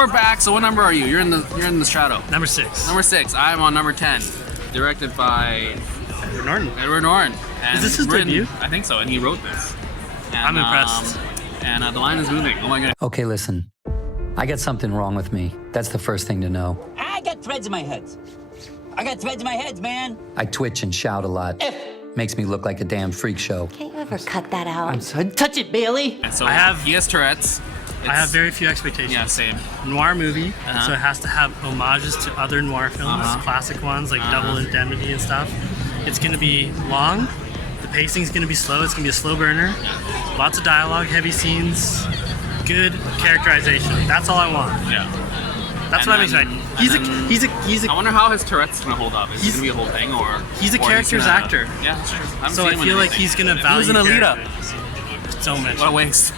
we're back. So what number are you? You're in the shadow. Number 6. Number 6. I'm on number 10. Directed by Edward Norton. And Is this his debut? I think so, and he wrote this. And, I'm impressed. And the line is moving. Oh my god. Okay, listen. I got something wrong with me. That's the first thing to know. I got threads in my head. I got threads in my head, man. I twitch and shout a lot. Makes me look like a damn freak show. Can't you ever cut that out? I'm sorry. Touch it, Bailey. And so he has Tourette's. I have very few expectations. Yeah, same. Noir movie, so it has to have homages to other noir films, classic ones like Double Indemnity and stuff. It's going to be long. The pacing's going to be slow. It's going to be a slow burner. Lots of dialogue, heavy scenes, good characterization. That's all I want. Yeah. That's what I'm excited. He's a I wonder how his Tourette's gonna hold up. Is it gonna be a whole thing, or he's a character's actor. Yeah, that's true. So I feel like he's gonna value. He was an Alita. So much. What a waste.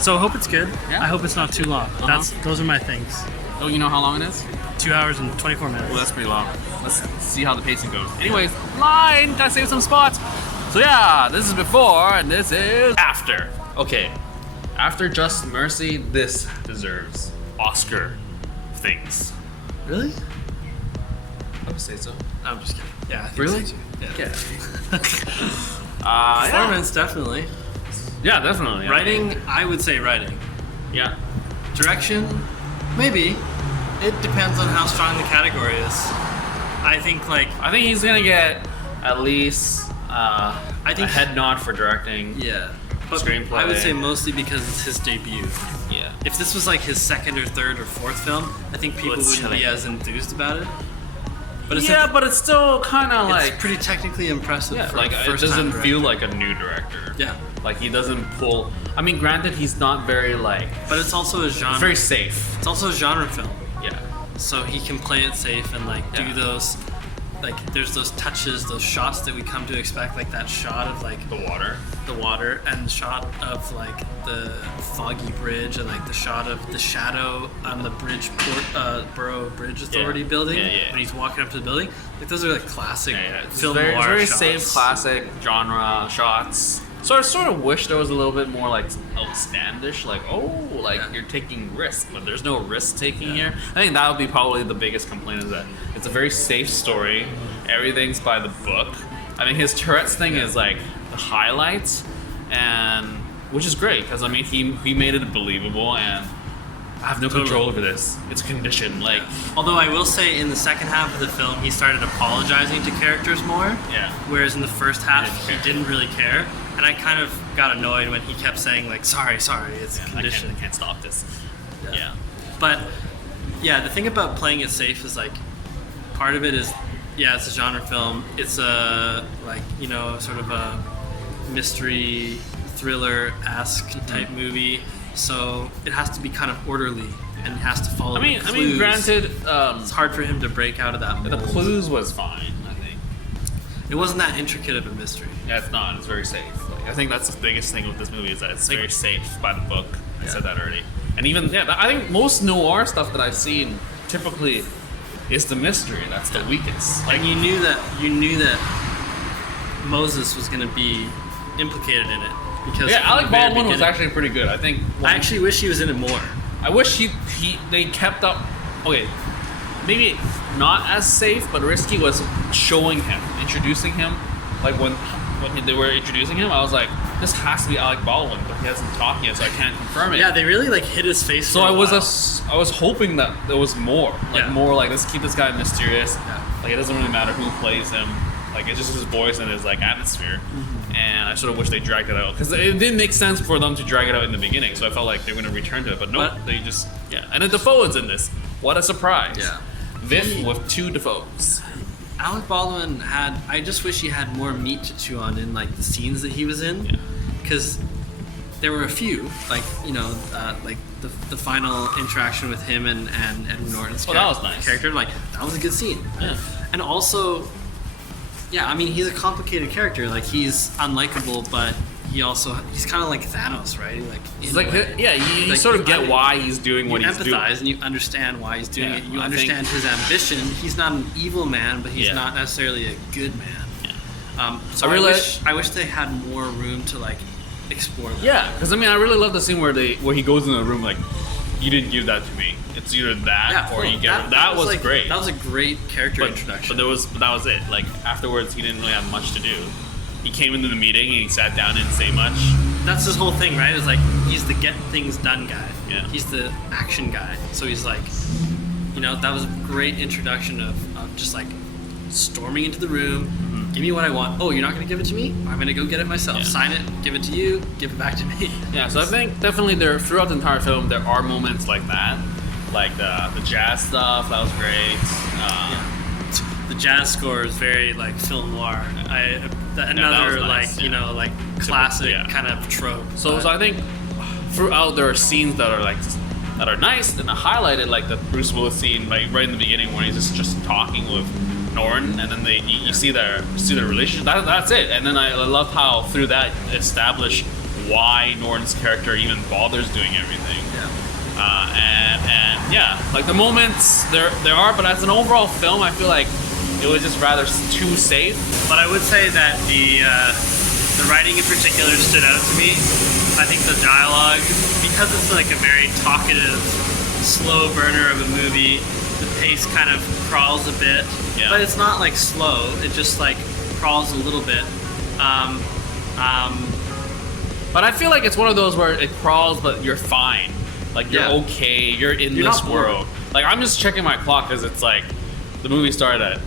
So I hope it's good. Yeah. I hope it's not too long. Those are my things. Oh, you know how long it is? 2 hours and 24 minutes. Well, that's pretty long. Let's see how the pacing goes. Anyways, line. Gotta save some spots. So yeah, this is before, and this is after. Okay, after Just Mercy, this deserves Oscar things. Really? I would say so. I'm just kidding. Yeah. I think Really? So too. Yeah. Performance, definitely. Yeah, definitely. Yeah. Writing, I would say writing. Yeah. Direction, maybe. It depends on how strong the category is. I think he's gonna get at least a head nod for directing. Yeah. But Screenplay. I would say mostly because it's his debut. Yeah. If this was like his second or third or fourth film, I think people wouldn't be as enthused about it. But it's but it's still kind of like it's pretty technically impressive. yeah, for like a it first-time doesn't feel director. like a new director. Yeah. Like he doesn't pull. I mean, granted, he's not very like. But it's also a genre. It's very safe. It's also a genre film. Yeah. So he can play it safe and like do those, like there's those touches, those shots that we come to expect, like that shot of like the water, and the shot of like the foggy bridge, and like the shot of the shadow on the Borough Bridge Authority building when he's walking up to the building. Like those are like classic film noir It's very shots. safe, classic genre shots. So I sort of wish there was a little bit more like outstandish, like you're taking risks, but there's no risk taking here. I think that would be probably the biggest complaint, is that it's a very safe story. Everything's by the book. I think his Tourette's thing is like the highlights, and which is great because I mean he made it believable, and I have no control over this. It's conditioned. Like, although I will say in the second half of the film he started apologizing to characters more. Yeah. Whereas in the first half he didn't really care. And I kind of got annoyed when he kept saying like, sorry, it's conditioned. I can't stop this. Yeah. But yeah, the thing about playing it safe is like, part of it is, it's a genre film. It's a sort of a mystery thriller-esque type movie. So it has to be kind of orderly and it has to follow. the clues. I mean, granted, it's hard for him to break out of that mold. The clues was fine. I think it wasn't that intricate of a mystery. Yeah, it's not. It's very safe. I think that's the biggest thing with this movie, is that it's very safe by the book. I said that already. And even I think most noir stuff that I've seen typically is the mystery. That's the weakest. Like you knew that Moses was going to be implicated in it because Alec Baldwin was actually pretty good. I think. I actually wish he was in it more. I wish they kept up. Okay, maybe not as safe but risky was showing him, introducing him, like when they were introducing him, I was like, this has to be Alec Baldwin, but he hasn't talked yet, so I can't confirm it. Yeah, they really like hit his face. So I was hoping that there was more, more like, let's keep this guy mysterious. Yeah. Like it doesn't really matter who plays him. Like it's just his voice and his like atmosphere. Mm-hmm. And I sort of wish they dragged it out because it didn't make sense for them to drag it out in the beginning. So I felt like they were going to return to it, but no, they just And then Dafoe is in this. What a surprise! Yeah. VIFF with 2 Dafoes. Alec Baldwin I just wish he had more meat to chew on in like the scenes that he was in, because there were a few, like like the final interaction with him and Edward Norton's that was nice. character, like that was a good scene. Yeah. And also, I mean he's a complicated character, like he's unlikable, but he's kind of like Thanos, right? Like it's like you sort of get why he's doing what he's doing. You empathize and you understand why he's doing it. You understand his ambition. He's not an evil man, but he's not necessarily a good man. Yeah. So I wish they had more room to like explore that. Yeah, because I mean I really love the scene where he goes in the room like you didn't give that to me. It's either that or you get that was like, great. That was a great character introduction. But that was it. Like afterwards, he didn't really have much to do. He came into the meeting and he sat down and didn't say much. That's his whole thing, right? It's like he's the get things done guy. Yeah. He's the action guy. So he's like, that was a great introduction of just like storming into the room. Give me what I want. Oh, you're not going to give it to me? I'm going to go get it myself. Yeah. Sign it, give it to you, give it back to me. Yeah, so I think definitely throughout the entire film, there are moments like that. Like the jazz stuff, that was great. The jazz score is very like film noir. Another nice, like, like classic Yeah. kind of trope. So I think throughout there are scenes that are nice and highlighted, like the Bruce Willis scene, like right in the beginning when he's just talking with Norton, and then you see their relationship. That's it. And then I love how through that establish why Norton's character even bothers doing everything. And yeah, like the moments there are, but as an overall film, I feel like it was just rather too safe. But I would say that the writing in particular stood out to me. I think the dialogue, because it's like a very talkative, slow burner of a movie, the pace kind of crawls a bit, but it's not like slow. It just like crawls a little bit. But I feel like it's one of those where it crawls, but you're fine. Like you're okay. You're in this world. Like I'm just checking my clock because it's like the movie started at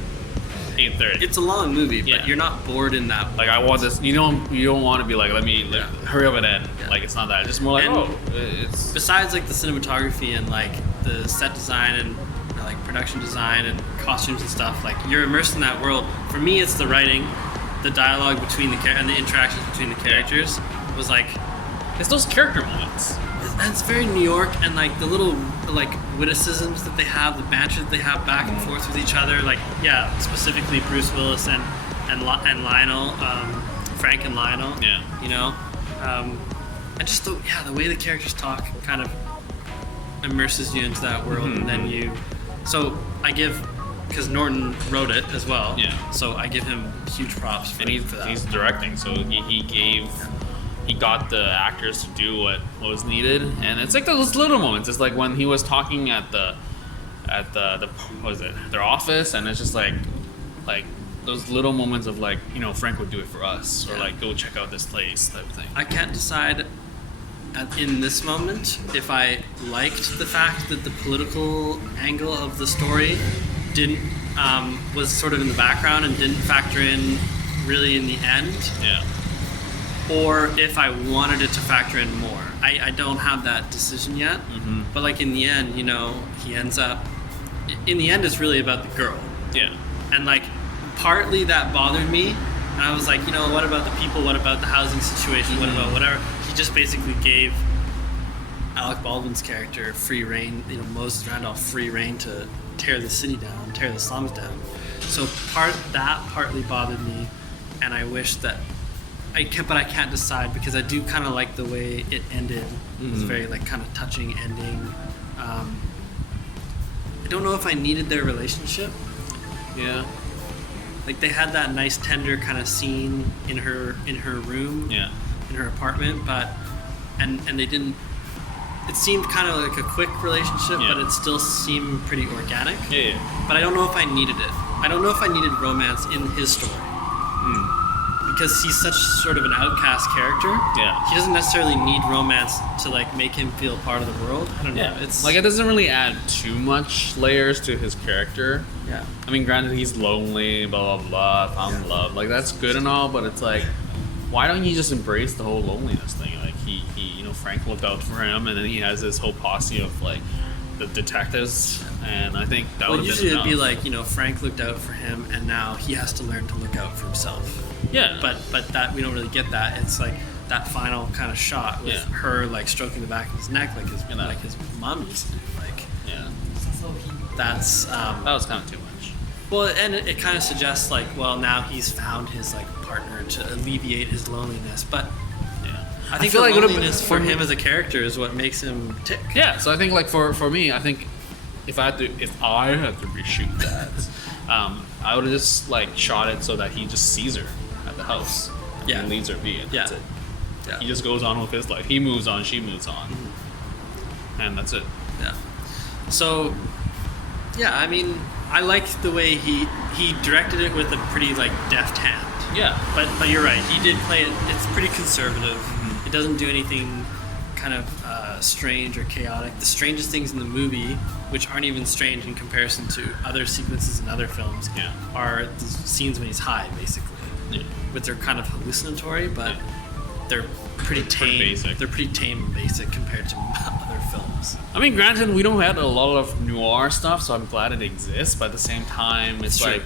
8:30. It's a long movie, but you're not bored in that. Like I want this. You don't want to be like, let me hurry up and end. Like it's not that. It's just more like it's. Besides like the cinematography and like the set design and like production design and costumes and stuff, like you're immersed in that world. For me, it's the writing, the dialogue between and the interactions between the characters was like. It's those character moments. And it's very New York, and like the little like witticisms that they have, the banter that they have back and forth with each other. Like specifically Bruce Willis and Lionel, Frank and Lionel. Yeah. And just the way the characters talk kind of immerses you into that world, and then I give, because Norton wrote it as well. Yeah. So I give him huge props for that. He's directing, so he got the actors to do what was needed, and it's like those little moments. It's like when he was talking at the what was it, their office, and it's just like those little moments of like, Frank would do it for us, or like go check out this place type of thing. I can't decide in this moment if I liked the fact that the political angle of the story was sort of in the background and didn't factor in really in the end. Yeah. Or if I wanted it to factor in more. I don't have that decision yet. But like in the end, he ends up. In the end, it's really about the girl. Yeah. And like, partly that bothered me. And I was like, what about the people? What about the housing situation? What about whatever? He just basically gave Alec Baldwin's character free reign, Moses Randolph free reign to tear the city down, tear the slums down. So partly bothered me, and I wish that. But I can't decide because I do kind of like the way it ended. It was very like kind of touching ending. I don't know if I needed their relationship. Yeah. Like they had that nice tender kind of scene in her room. Yeah. In her apartment, but and they didn't. It seemed kind of like a quick relationship, but it still seemed pretty organic. Yeah. But I don't know if I needed it. I don't know if I needed romance in his story. Because he's such sort of an outcast character. Yeah. He doesn't necessarily need romance to like make him feel part of the world. I don't know. Yeah. It's like it doesn't really add too much layers to his character. Yeah. I mean, granted, he's lonely, blah blah blah, found love. Like that's good and all, but it's like, why don't you just embrace the whole loneliness thing? Like he Frank looked out for him, and then he has this whole posse of like the detectives, and I think that would have been usually enough. it'd be like, Frank looked out for him, and now he has to learn to look out for himself. Yeah. But that we don't really get that. It's like that final kind of shot with her like stroking the back of his neck like his mom used to do. Like that's that was kind of too much. Well, and it kind of suggests like, well, now he's found his like partner to alleviate his loneliness, but I think the loneliness for him as a character is what makes him tick. Yeah, so I think like for me, I think if I had to reshoot that, I would have just like shot it so that he just sees her at the house. Yeah. And leaves her be, and that's it. Yeah. He just goes on with his life. He moves on, she moves on. And that's it. Yeah. So, yeah, I mean, I like the way he directed it with a pretty like deft hand. Yeah. But you're right. He did play it. It's pretty conservative. It doesn't do anything kind of strange or chaotic. The strangest things in the movie, which aren't even strange in comparison to other sequences in other films, are the scenes when he's high, basically. Yeah. Which are kind of hallucinatory, but they're pretty tame. Basic. They're pretty tame and basic compared to other films. I mean, granted, we don't have a lot of noir stuff, so I'm glad it exists. But at the same time, it's True. like,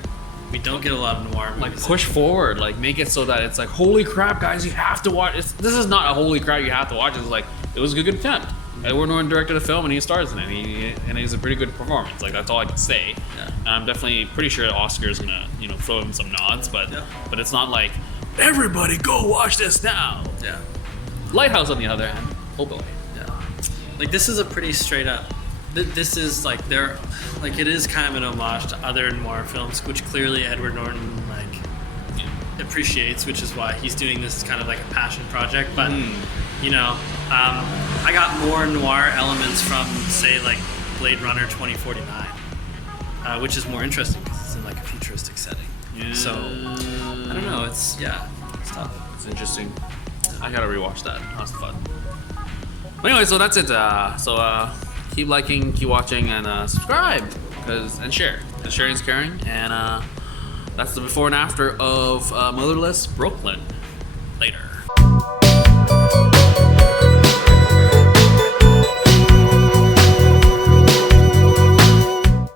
We don't get a lot of noir movies. like push forward, like make it so that it's like, holy crap, guys, you have to watch. This is not a holy crap, you have to watch. It's like, it was a good attempt. Edward Norton directed a film and he stars in it. And he's a pretty good performance. Like, that's all I can say. Yeah. And I'm definitely pretty sure Oscar's gonna, throw him some nods, but Yeah. but it's not like, everybody go watch this now. Yeah. Lighthouse, on the other hand, oh boy. Yeah. Like, this is a pretty straight up. This is like it is kind of an homage to other noir films, which clearly Edward Norton appreciates, which is why he's doing this as kind of like a passion project. But I got more noir elements from, say, like Blade Runner 2049, which is more interesting because it's in like a futuristic setting. Yeah. So I don't know. It's tough. It's interesting. I gotta rewatch that. That's fun. But anyway, so that's it. Keep liking, keep watching, and subscribe, and share. The sharing is caring, and that's the before and after of Motherless Brooklyn. Later.